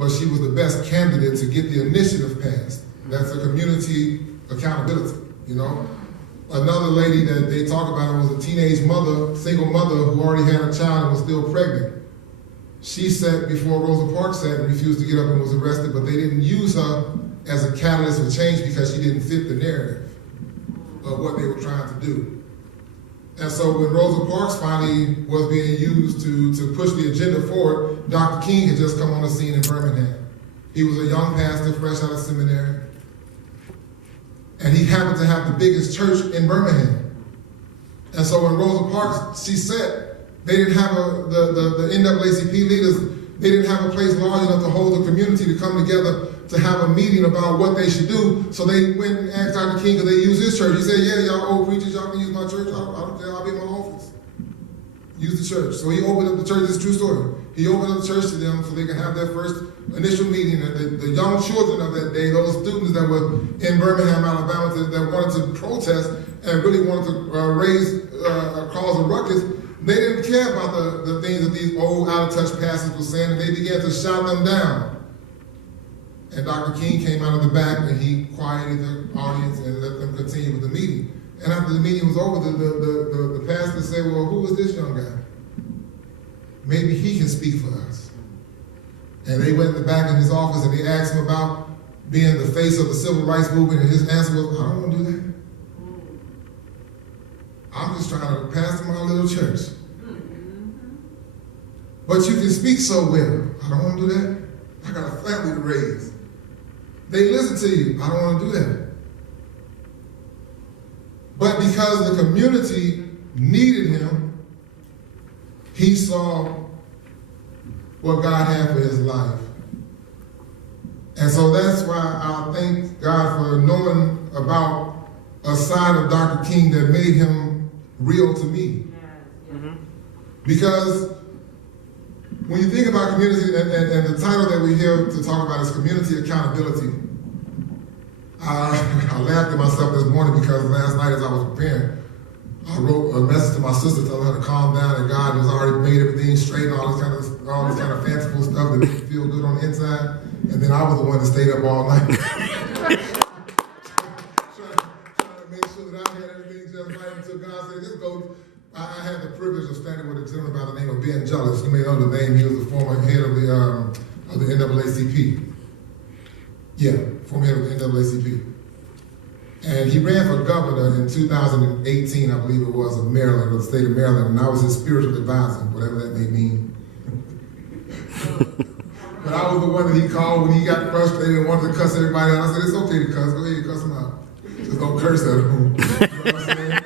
but she was the best candidate to get the initiative passed. That's a community accountability, you know. Another lady that they talk about was a teenage mother, single mother who already had a child and was still pregnant. She sat before Rosa Parks sat and refused to get up and was arrested, but they didn't use her as a catalyst for change because she didn't fit the narrative of what they were trying to do. And so when Rosa Parks finally was being used to push the agenda forward, Dr. King had just come on the scene in Birmingham. He was a young pastor, fresh out of seminary. And he happened to have the biggest church in Birmingham. And so when Rosa Parks, she said, they didn't have the NAACP leaders, they didn't have a place large enough to hold the community to come together to have a meeting about what they should do. So they went and asked Dr. King, could they use his church? He said, yeah, y'all old preachers, y'all can use my church. I don't care, I'll be in my office. Use the church. So he opened up the church, this is a true story. He opened up the church to them so they could have their first initial meeting. And the young children of that day, those students that were in Birmingham, Alabama, that wanted to protest and really wanted to raise cause a ruckus, they didn't care about the things that these old, out-of-touch pastors were saying, and they began to shout them down. And Dr. King came out of the back and he quieted the audience and let them continue with the meeting. And after the meeting was over, the pastor said, well, who is this young guy? Maybe he can speak for us. And they went in the back in his office and they asked him about being the face of the civil rights movement, and his answer was, I don't want to do that. I'm just trying to pastor my little church. But you can speak so well. I don't want to do that. I got a family to raise. They listen to you. I don't want to do that. But because the community needed him, he saw what God had for his life. And so that's why I thank God for knowing about a side of Dr. King that made him real to me. Because when you think about community, and the title that we're here to talk about is community accountability, I laughed at myself this morning because last night as I was preparing, I wrote a message to my sister telling her to calm down and God has already made everything straight and all this kind of fanciful stuff that makes you feel good on the inside. And then I was the one that stayed up all night. trying to make sure that I had everything just right until God said, just go. I had the privilege of standing with a gentleman by the name of Ben Jealous. You may know the name. He was the former head of the NAACP. Yeah, former head of the NAACP. And he ran for governor in 2018, I believe it was, of Maryland, of the state of Maryland, and I was his spiritual advisor, whatever that may mean. But I was the one that he called when he got frustrated and wanted to cuss everybody out. I said, it's okay to cuss, go ahead and cuss them out. Just don't curse at them. You know what I'm saying?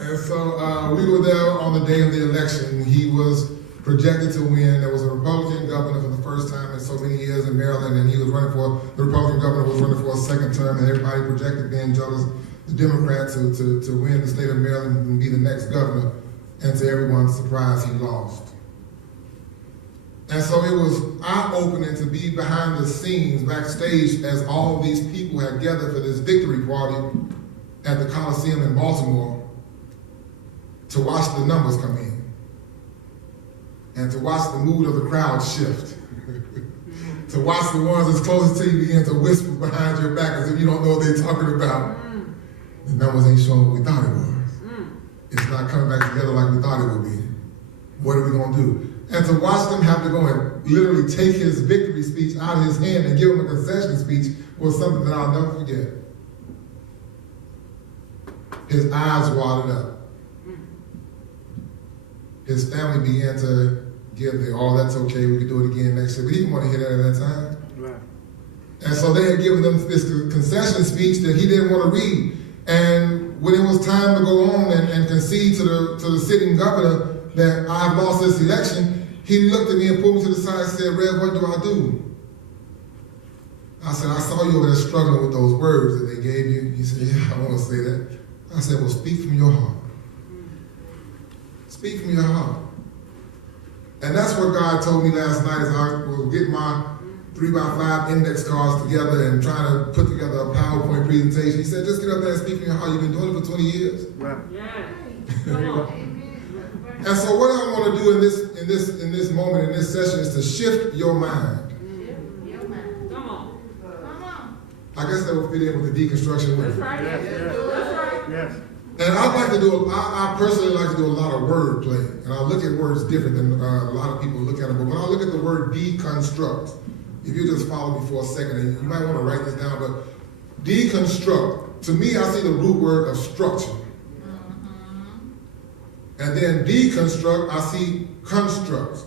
And so we were there on the day of the election. He was projected to win. There was a Republican governor for the first time in so many years in Maryland, and he was running for, the Republican governor was running for a second term, and everybody projected Ben Jealous, the Democrat, to win the state of Maryland and be the next governor. And to everyone's surprise, he lost. And so it was eye-opening to be behind the scenes, backstage, as all these people had gathered for this victory party at the Coliseum in Baltimore, to watch the numbers come in and to watch the mood of the crowd shift, to watch the ones that's closest to you begin to whisper behind your back as if you don't know what they're talking about. The numbers ain't showing what we thought it was. It's not coming back together like we thought it would be. What are we going to do? And to watch them have to go and literally take his victory speech out of his hand and give him a concession speech was something that I'll never forget. His eyes watered up. His family began to give the, oh, that's okay, we can do it again next year. But he didn't want to hear that at that time. Right. And so they had given them this concession speech that he didn't want to read. And when it was time to go on and concede to the sitting governor that I've lost this election, he looked at me and pulled me to the side and said, Rev, what do I do? I said, I saw you over there struggling with those words that they gave you. He said, yeah, I want to say that. I said, well, speak from your heart. Speak from your heart. And that's what God told me last night as I was getting my 3x5 index cards together and trying to put together a PowerPoint presentation. He said, just get up there and speak from your heart. You've been doing it for 20 years. Right. Yeah. And so what I want to do in this moment, in this session, is to shift your mind. I guess that would fit in with the deconstruction. That's right. Yes, yes. That's right. Yes. And I personally like to do a lot of word play. And I look at words different than a lot of people look at them. But when I look at the word deconstruct, if you just follow me for a second, and you might want to write this down, but deconstruct, to me, I see the root word of structure. And then deconstruct, I see construct.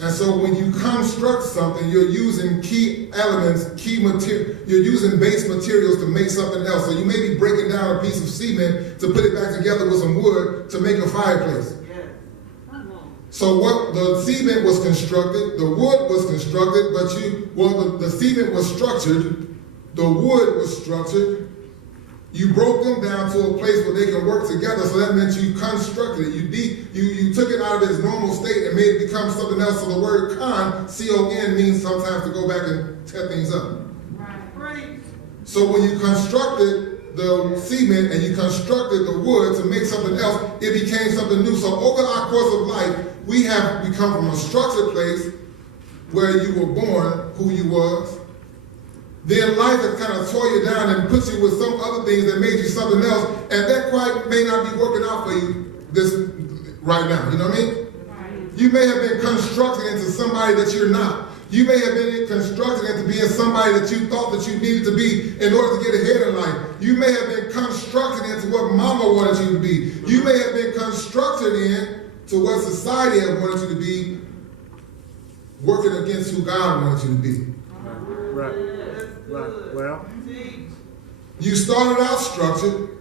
And so when you construct something, you're using key elements, key material, you're using base materials to make something else. So you may be breaking down a piece of cement to put it back together with some wood to make a fireplace. So what the cement was constructed, the wood was constructed, but the cement was structured, the wood was structured. You broke them down to a place where they can work together, so that meant you constructed it. You took it out of its normal state and made it become something else. So the word con, C-O-N, means sometimes to go back and tear things up. Right. So when you constructed the cement and you constructed the wood to make something else, it became something new. So over our course of life, we come from a structured place where you were born, who you was. Then life has kind of tore you down and put you with some other things that made you something else, and that quite may not be working out for you right now. You know what I mean? You may have been constructed into somebody that you're not. You may have been constructed into being somebody that you thought that you needed to be in order to get ahead in life. You may have been constructed into what mama wanted you to be. You may have been constructed into what society had wanted you to be, working against who God wanted you to be. Right. Right. Well, you started out structured.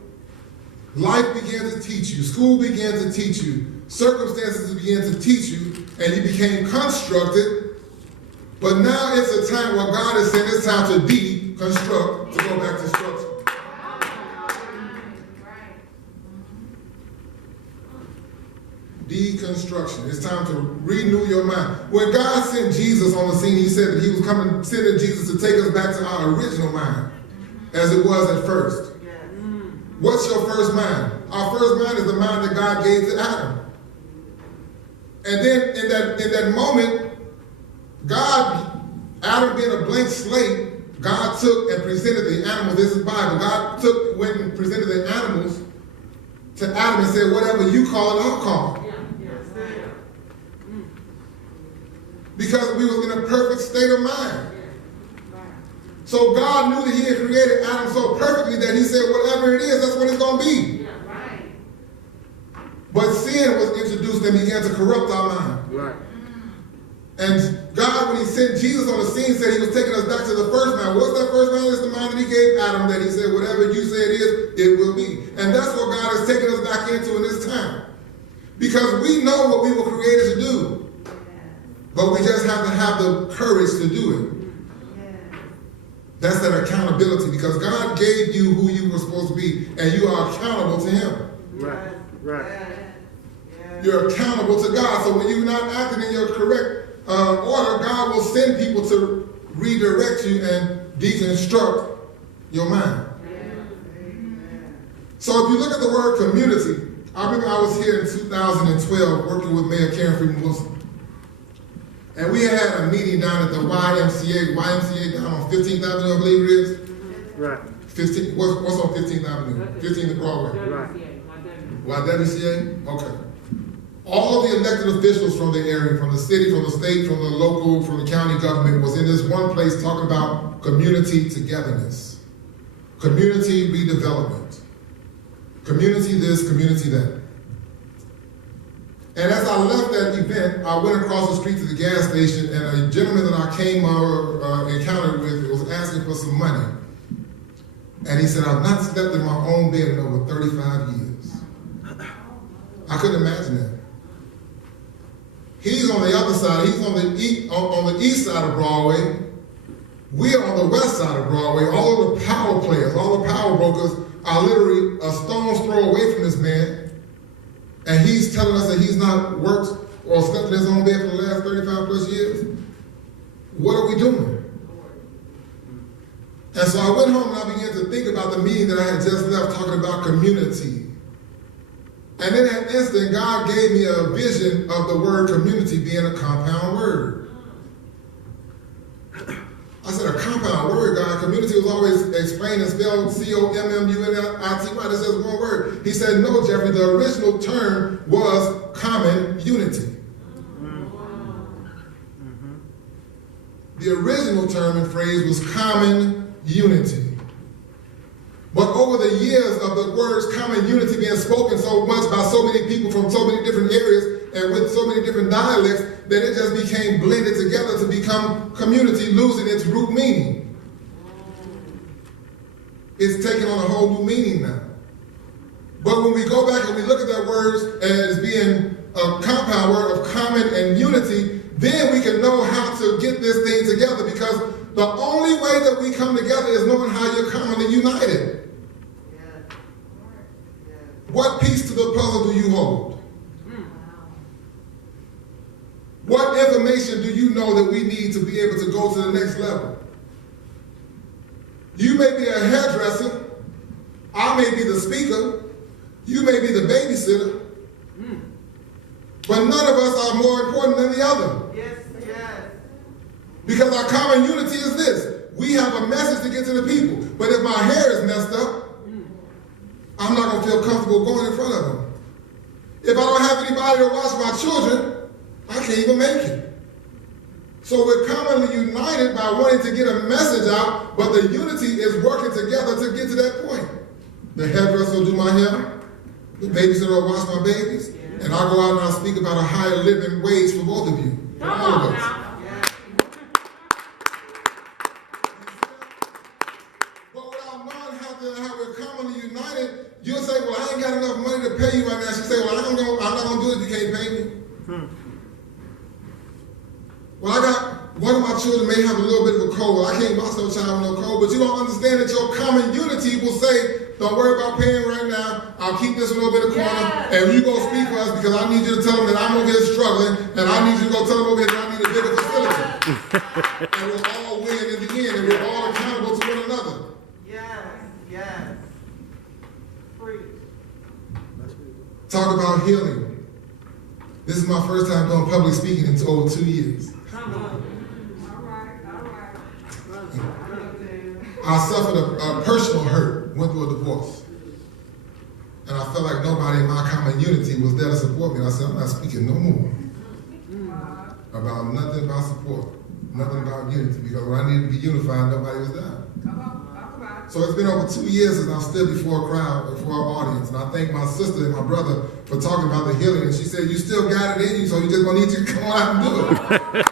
Life began to teach you. School began to teach you. Circumstances began to teach you, and you became constructed. But now it's a time where God is saying it's time to deconstruct, to go back to structure. Deconstruction. It's time to renew your mind. When God sent Jesus on the scene, he said that he was sending Jesus to take us back to our original mind, as it was at first. What's your first mind? Our first mind is the mind that God gave to Adam. And then in that moment, Adam being a blank slate, God took and presented the animals. This is Bible. God went and presented the animals to Adam and said, whatever you call it, I'll call it. Because we was in a perfect state of mind. So God knew that he had created Adam so perfectly that he said, whatever it is, that's what it's going to be. But sin was introduced and began to corrupt our mind. right. And God, when he sent Jesus on the scene, said he was taking us back to the first mind. What's that first mind? It's the mind that he gave Adam, that he said, whatever you say it is, it will be. And that's what God is taking us back into in this time. Because we know what we were created to do. But we just have to have the courage to do it. That's that accountability, because God gave you who you were supposed to be, and you are accountable to him. Right. Right. You're accountable to God. So when you're not acting in your correct order, God will send people to redirect you and deconstruct your mind. So if you look at the word community, I remember I was here in 2012 working with Mayor Karen Freeman Wilson. And we had a meeting down at the YMCA down on 15th Avenue, I believe it is. Right. 15, what's on 15th Avenue? 15th and Broadway. Right. YWCA? Okay. All of the elected officials from the area, from the city, from the state, from the local, from the county government was in this one place talking about community togetherness, community redevelopment, community this, community that. And as I left that event, I went across the street to the gas station, and a gentleman that I came encountered with was asking for some money. And he said, I've not slept in my own bed in over 35 years. I couldn't imagine that. He's on the other side. He's on the east side of Broadway. We're on the west side of Broadway. All of the power players, all the power brokers are literally a stone's throw away from this man. And he's telling us that he's not worked or slept in his own bed for the last 35 plus years. What are we doing? And so I went home and I began to think about the meeting that I had just left, talking about community. And in that instant, God gave me a vision of the word community being a compound word. I said, a compound compound word, God. Community was always explained and spelled C-O-M-M-U-N-I-T-Y. That's just one word. He said, no, Jeffrey, the original term was common unity. The original term and phrase was common unity. But over the years of the words common unity being spoken so much by so many people from so many different areas and with so many different dialects that it just became blended together to become community, losing its root meaning. It's taken on a whole new meaning now. But when we go back and we look at that word as being a compound word of common and unity, then we can know how to get this thing together, because the only way that we come together is knowing how you're commonly united. What piece to the puzzle do you hold? What information do you know that we need to be able to go to the next level? You may be a hairdresser. I may be the speaker. You may be the babysitter. But none of us are more important than the other. Yes, yes. Because our common unity is this. We have a message to get to the people. But if my hair is messed up, I'm not going to feel comfortable going in front of them. If I don't have anybody to watch my children, I can't even make it. So we're commonly united by wanting to get a message out, but the unity is working together to get to that point. The hairdresser will do my hair, the babysitter will watch my babies, and I'll go out and I'll speak about a higher living wage for both of you, for all of us. But without knowing how we're commonly united, you'll say, well, I ain't got enough money to pay you right now. She say, well, I'm not going to do it if you can't pay me. Well, one of my children may have a little bit of a cold. I can't watch no child with no cold, but you don't understand that your common unity will say, don't worry about paying right now. I'll keep this a little bit of corner, and you go speak for us because I need you to tell them that I'm over here struggling, and I need you to go tell them over here that I need a bigger facility. And we'll all win in the end, and we're all accountable to one another. Yes, yes. Free. Talk about healing. This is my first time doing public speaking in over 2 years. Come on. I suffered a personal hurt, went through a divorce. And I felt like nobody in my common unity was there to support me. And I said, I'm not speaking no more about nothing about support, nothing about unity, because when I needed to be unified, nobody was there. So it's been over 2 years since I've stood before a crowd, before an audience. And I thank my sister and my brother for talking about the healing. And she said, you still got it in you, so you just gonna need you to come out and do it.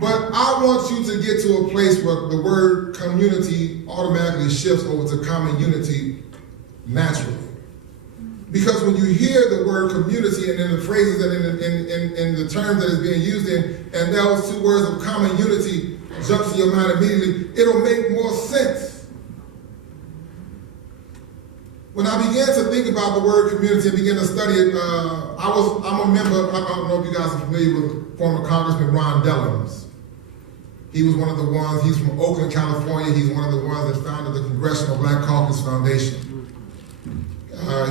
But I want you to get to a place where the word community automatically shifts over to common unity naturally. Because when you hear the word community and in the phrases and in the terms that it's being used in, and those two words of common unity jumps to your mind immediately, it'll make more sense. When I began to think about the word community and began to study it, I'm a member, I don't know if you guys are familiar with former Congressman Ron Dellums. He was one of the ones, he's from Oakland, California. He's one of the ones that founded the Congressional Black Caucus Foundation.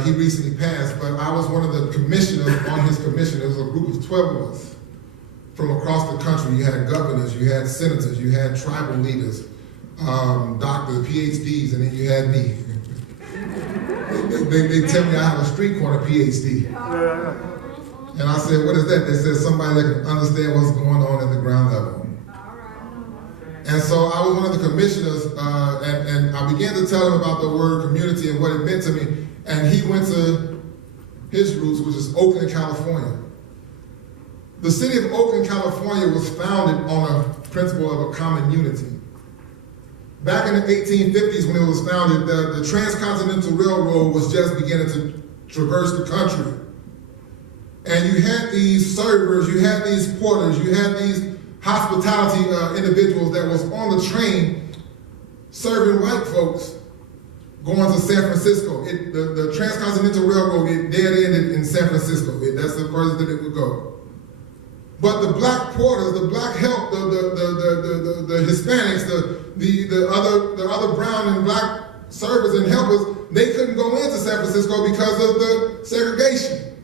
He recently passed, but I was one of the commissioners on his commission. There was a group of 12 of us from across the country. You had governors, you had senators, you had tribal leaders, doctors, PhDs, and then you had me. They tell me I have a street corner PhD. And I said, what is that? They said somebody that can understand what's going on at the ground level. And so I was one of the commissioners, and I began to tell him about the word community and what it meant to me. And he went to his roots, which is Oakland, California. The city of Oakland, California was founded on a principle of a common unity. Back in the 1850s when it was founded, the Transcontinental Railroad was just beginning to traverse the country. And you had these servers, you had these porters, you had these hospitality individuals that was on the train serving white folks going to San Francisco. The Transcontinental Railroad, it dead-ended in San Francisco. That's the furthest that it would go. But the black porters, the black help, the Hispanics, the other brown and black servers and helpers, they couldn't go into San Francisco because of the segregation.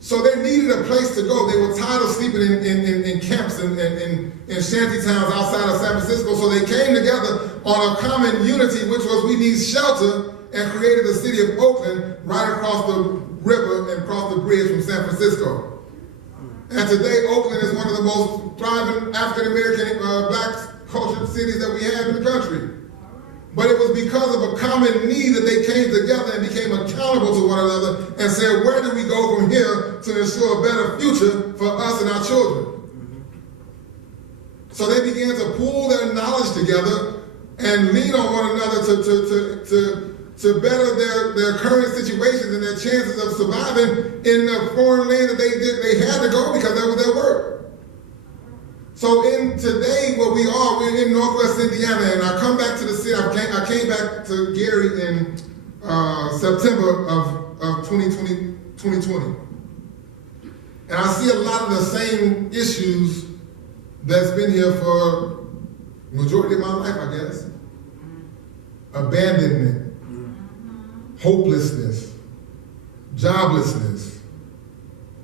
So they needed a place to go. They were tired of sleeping in camps and shanty towns outside of San Francisco. So they came together on a common unity, which was we need shelter, and created the city of Oakland right across the river and across the bridge from San Francisco. And today, Oakland is one of the most thriving African-American black cultured cities that we have in the country. But it was because of a common need that they came together and became accountable to one another and said, where do we go from here to ensure a better future for us and our children? So they began to pool their knowledge together and lean on one another to better their current situations and their chances of surviving in the foreign land that they had to go because that was their work. So in today, where we are, we're in Northwest Indiana, and I come back to the city. I came back to Gary in September of 2020. And I see a lot of the same issues that's been here for the majority of my life, I guess. Abandonment, hopelessness, joblessness,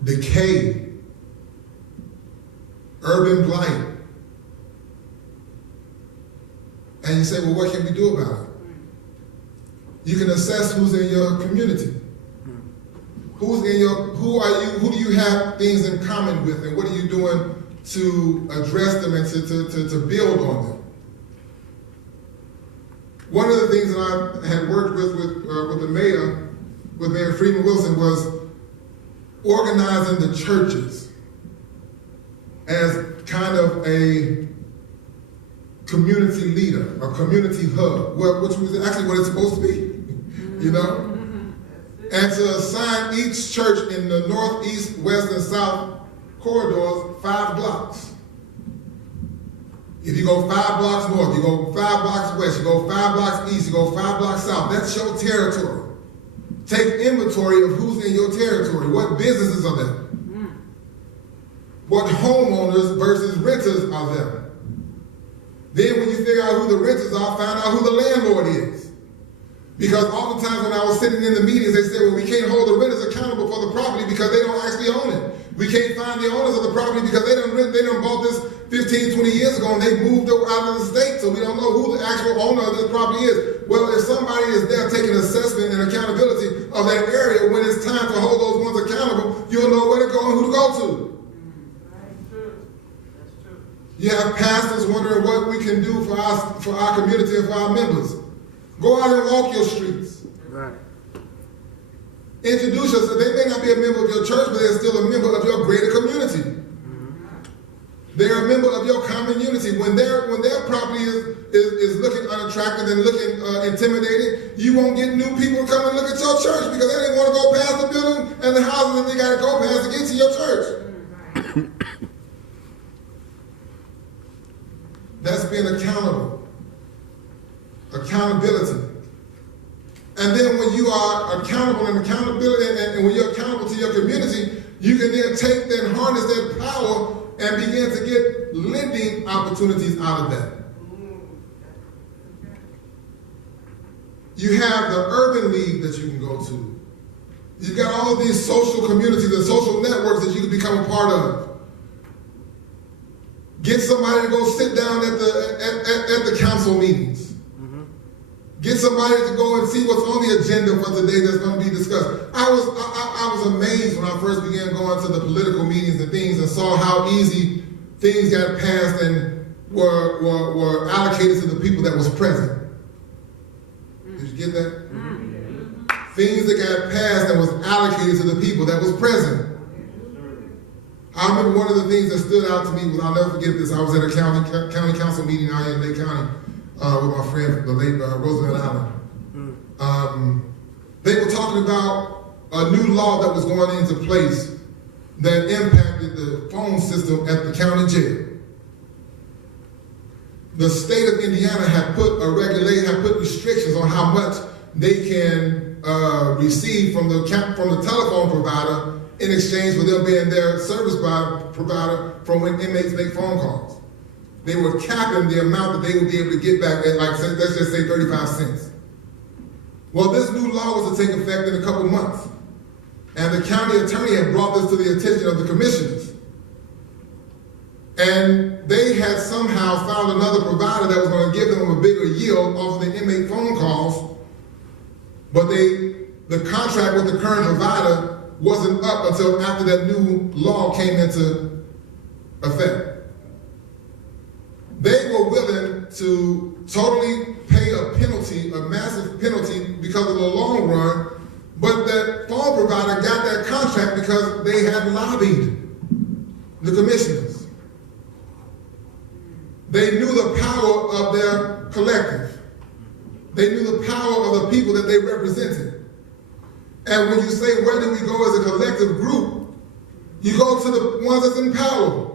decay, urban blight. And you say, well, what can we do about it? You can assess who's in your community. Who do you have things in common with, and what are you doing to address them and to build on them? One of the things that I had worked with the mayor, with Mayor Freeman Wilson, was organizing the churches as kind of a community leader, a community hub, which was actually what it's supposed to be, you know? And to assign each church in the north, east, west, and south corridors 5 blocks. If you go 5 blocks north, you go 5 blocks west, you go 5 blocks east, you go 5 blocks south, that's your territory. Take inventory of who's in your territory, what businesses are there. What homeowners versus renters are there. Then when you figure out who the renters are, find out who the landlord is. Because oftentimes when I was sitting in the meetings, they said, well, we can't hold the renters accountable for the property because they don't actually own it. We can't find the owners of the property because they done bought this 15, 20 years ago and they moved out of the state, so we don't know who the actual owner of this property is. Well, if somebody is there taking assessment and accountability of that area, when it's time to hold those ones accountable, you'll know where to go and who to go to. You have pastors wondering what we can do for our community and for our members. Go out and walk your streets. Right. Introduce yourself. They may not be a member of your church, but they're still a member of your greater community. Mm-hmm. They're a member of your common unity. When their property is looking unattractive and looking intimidating, you won't get new people to come and look at your church because they didn't want to go past the building and the houses that they got to go past to get to your church. That's being accountable. Accountability. And then when you are accountable and when you're accountable to your community, you can then take and harness that power and begin to get lending opportunities out of that. You have the urban league that you can go to. You've got all of these social communities and social networks that you can become a part of. Get somebody to go sit down at the council meetings. Mm-hmm. Get somebody to go and see what's on the agenda for today that's going to be discussed. I was amazed when I first began going to the political meetings and things and saw how easy things got passed and were allocated to the people that was present. Did you get that? Mm-hmm. Things that got passed and was allocated to the people that was present. I remember one of the things that stood out to me was, I'll never forget this, I was at a county council meeting out here in Lake County with my friend, the late Roosevelt Allen. They were talking about a new law that was going into place that impacted the phone system at the county jail. The state of Indiana had put restrictions on how much they can receive from the telephone provider in exchange for them being their service provider from when inmates make phone calls. They were capping the amount that they would be able to get back at, like, let's just say 35 cents. Well, this new law was to take effect in a couple months. And the county attorney had brought this to the attention of the commissioners. And they had somehow found another provider that was going to give them a bigger yield off of the inmate phone calls. But the contract with the current provider wasn't up until after that new law came into effect. They were willing to totally pay a penalty, a massive penalty, because of the long run, but that phone provider got that contract because they had lobbied the commissioners. They knew the power of their collective. They knew the power of the people that they represented. And when you say, where do we go as a collective group, you go to the ones that's in power.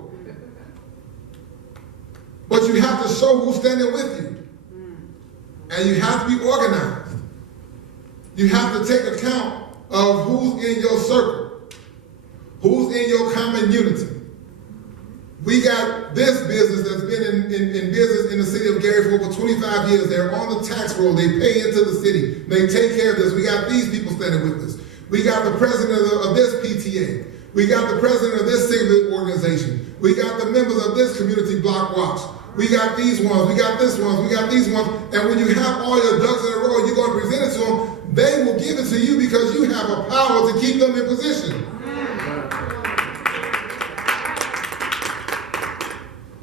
But you have to show who's standing with you. And you have to be organized. You have to take account of who's in your circle, who's in your common unity. We got this business that's been in business in the city of Gary for over 25 years. They're on the tax roll. They pay into the city. They take care of this. We got these people standing with us. We got the president of this PTA. We got the president of this civic organization. We got the members of this community block watch. We got these ones. We got this ones. We got these ones. And when you have all your ducks in a row, you're going to present it to them. They will give it to you because you have a power to keep them in position.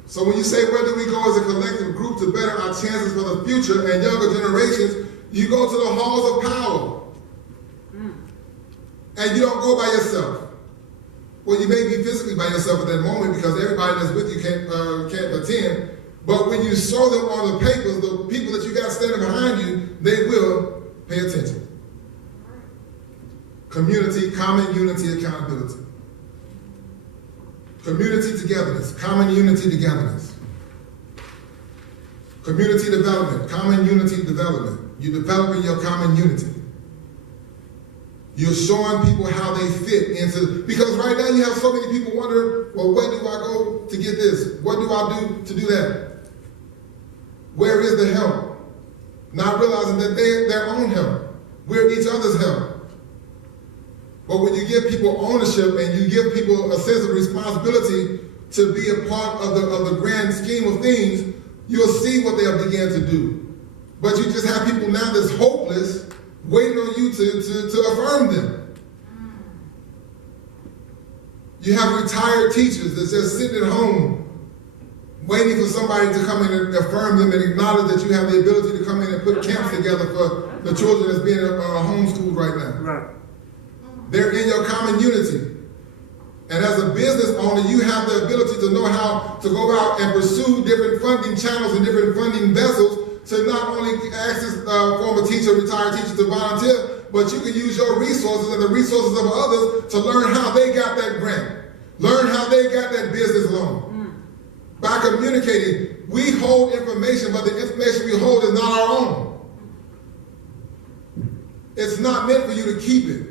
So when you say, where do we go as a collective group to better our chances for the future and younger generations, you go to the halls of power. And you don't go by yourself. Well, you may be physically by yourself at that moment because everybody that's with you can't attend. But when you show them on the papers, the people that you got standing behind you, they will pay attention. Community, common unity, accountability. Community togetherness, common unity, togetherness. Community development, common unity, development. You're developing your common unity. You're showing people how they fit into, because right now you have so many people wondering, well, where do I go to get this? What do I do to do that? Where is the help? Not realizing that they're their own help. We're each other's help. But when you give people ownership and you give people a sense of responsibility to be a part of the grand scheme of things, you'll see what they'll begin to do. But you just have people now that's hopeless, waiting on you to affirm them. You have retired teachers that's just sitting at home waiting for somebody to come in and affirm them and acknowledge that you have the ability to come in and put camps together for the children that's being homeschooled right now. Right. They're in your common unity. And as a business owner, you have the ability to know how to go out and pursue different funding channels and different funding vessels to not only access former teacher, retired teachers to volunteer, but you can use your resources and the resources of others to learn how they got that grant. Learn how they got that business loan. By communicating, we hold information, but the information we hold is not our own. It's not meant for you to keep it.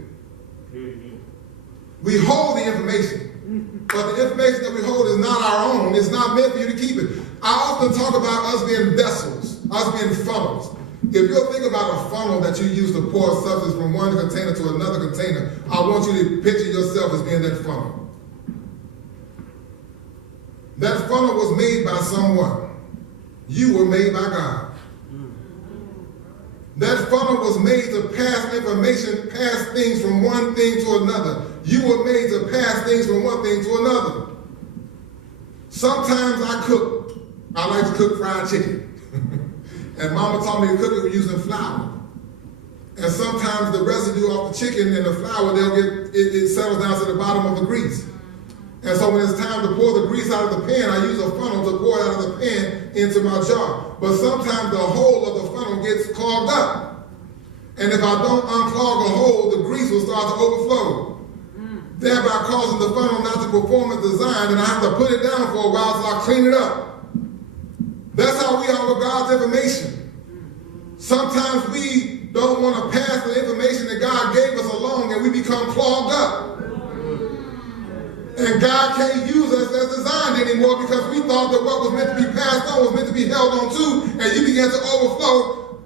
We hold the information, but the information that we hold is not our own. It's not meant for you to keep it. I often talk about us being vessels, us being funnels. If you'll think about a funnel that you use to pour substance from one container to another container, I want you to picture yourself as being that funnel. That funnel was made by someone. You were made by God. That funnel was made to pass information, pass things from one thing to another. You were made to pass things from one thing to another. Sometimes I cook. I like to cook fried chicken. And Mama taught me to cook it using flour. And sometimes the residue off the chicken and the flour, it settles down to the bottom of the grease. And so when it's time to pour the grease out of the pan, I use a funnel to pour it out of the pan into my jar. But sometimes the hole of the funnel gets clogged up. And if I don't unclog the hole, the grease will start to overflow, thereby causing the funnel not to perform as designed, and I have to put it down for a while so I clean it up. That's how we are with God's information. Sometimes we don't want to pass the information that God gave us along, and we become clogged up. And God can't use us as designed anymore because we thought that what was meant to be passed on was meant to be held on to, and you began to overflow,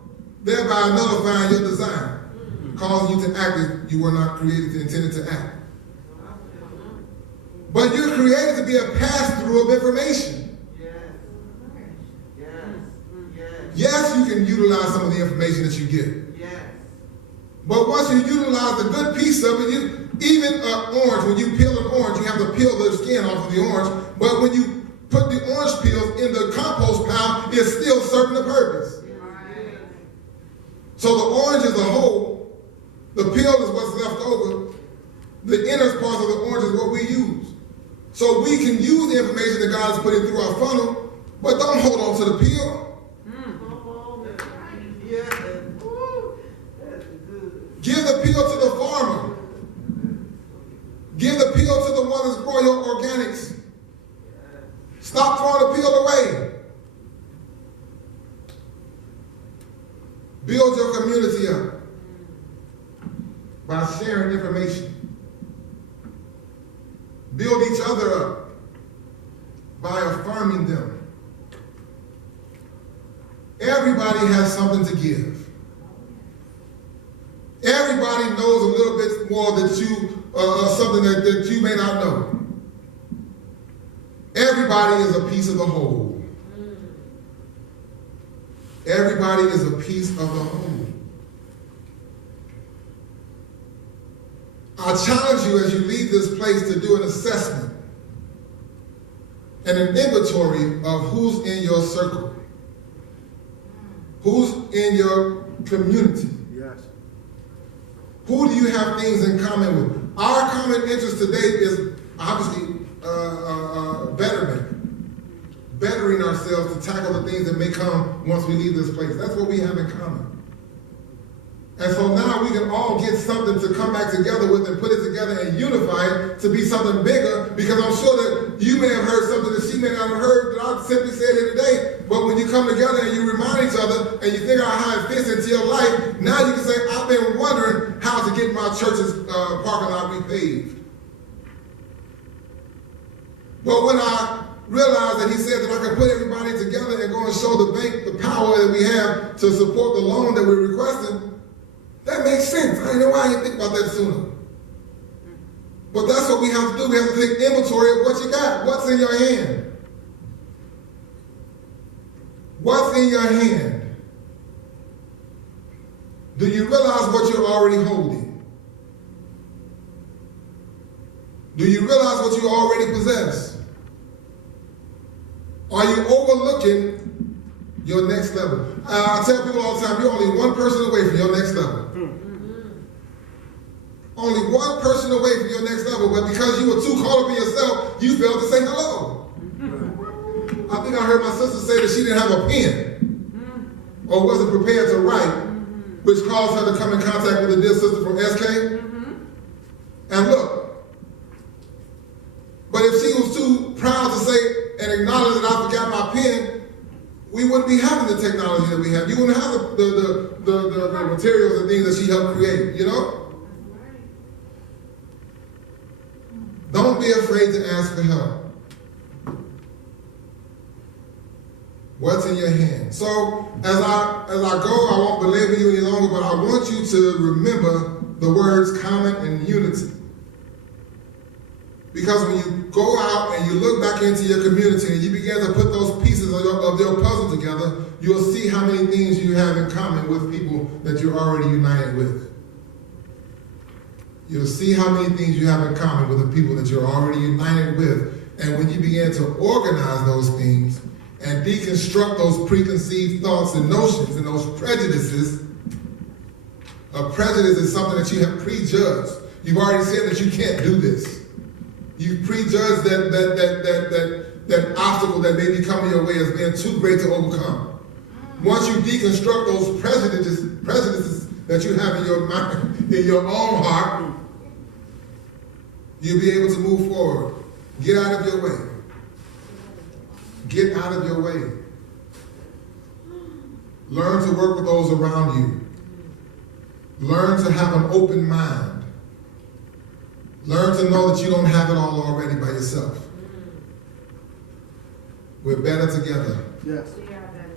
thereby nullifying your design, causing you to act as you were not created and intended to act. But you're created to be a pass-through of information. Yes, you can utilize some of the information that you get. Yes. But once you utilize the good piece of it, even an orange, when you peel an orange, you have to peel the skin off of the orange. But when you put the orange peels in the compost pile, it's still serving the purpose. Right. So the orange is a whole, the peel is what's left over, the inner parts of the orange is what we use. So we can use the information that God is putting through our funnel, but don't hold on to the peel. Yeah. Woo. That's good. Give the peel to the farmer. Give the peel to the one that's growing your organics. Stop throwing the peel away. Build your community up by sharing information. Build each other up by affirming them. Everybody has something to give. Everybody knows a little bit more that you, something that you may not know. Everybody is a piece of the whole. Everybody is a piece of the whole. I challenge you as you leave this place to do an assessment and an inventory of who's in your circle, who's in your community. Yes. Who do you have things in common with? Our common interest today is obviously bettering ourselves to tackle the things that may come once we leave this place. That's what we have in common. And so now we can all get something to come back together with and put it together and unify it to be something bigger, because I'm sure that you may have heard something that she may not have heard that I simply said here today. But when you come together and you remind each other and you figure out how it fits into your life, now you can say, I've been wondering how to get my church's parking lot repaved. But when I realized that he said that I could put everybody together and go and show the bank the power that we have to support the loan that we're requesting, that makes sense. I didn't know why I didn't think about that sooner. But that's what we have to do. We have to take inventory of what you got. What's in your hand? What's in your hand? Do you realize what you're already holding? Do you realize what you already possess? Are you overlooking your next level? I tell people all the time, you're only one person away from your next level. Only one person away from your next level, but because you were too caught up in yourself, you failed to say hello. I think I heard my sister say that she didn't have a pen or wasn't prepared to write, which caused her to come in contact with a dear sister from SK. And look, but if she was too proud to say and acknowledge that I forgot my pen, we wouldn't be having the technology that we have. You wouldn't have the materials and things that she helped create, you know? Don't be afraid to ask for help. What's in your hand? So as I go, I won't belabor you any longer, but I want you to remember the words common and unity. Because when you go out and you look back into your community and you begin to put those pieces of your puzzle together, you'll see how many things you have in common with people that you're already united with. You'll see how many things you have in common with the people that you're already united with. And when you begin to organize those things and deconstruct those preconceived thoughts and notions and those prejudices, a prejudice is something that you have prejudged. You've already said that you can't do this. You've prejudged that obstacle that may be coming your way as being too great to overcome. Once you deconstruct those prejudices that you have in your mind, in your own heart, you'll be able to move forward. Get out of your way. Get out of your way. Learn to work with those around you. Learn to have an open mind. Learn to know that you don't have it all already by yourself. We're better together. Yes. We are better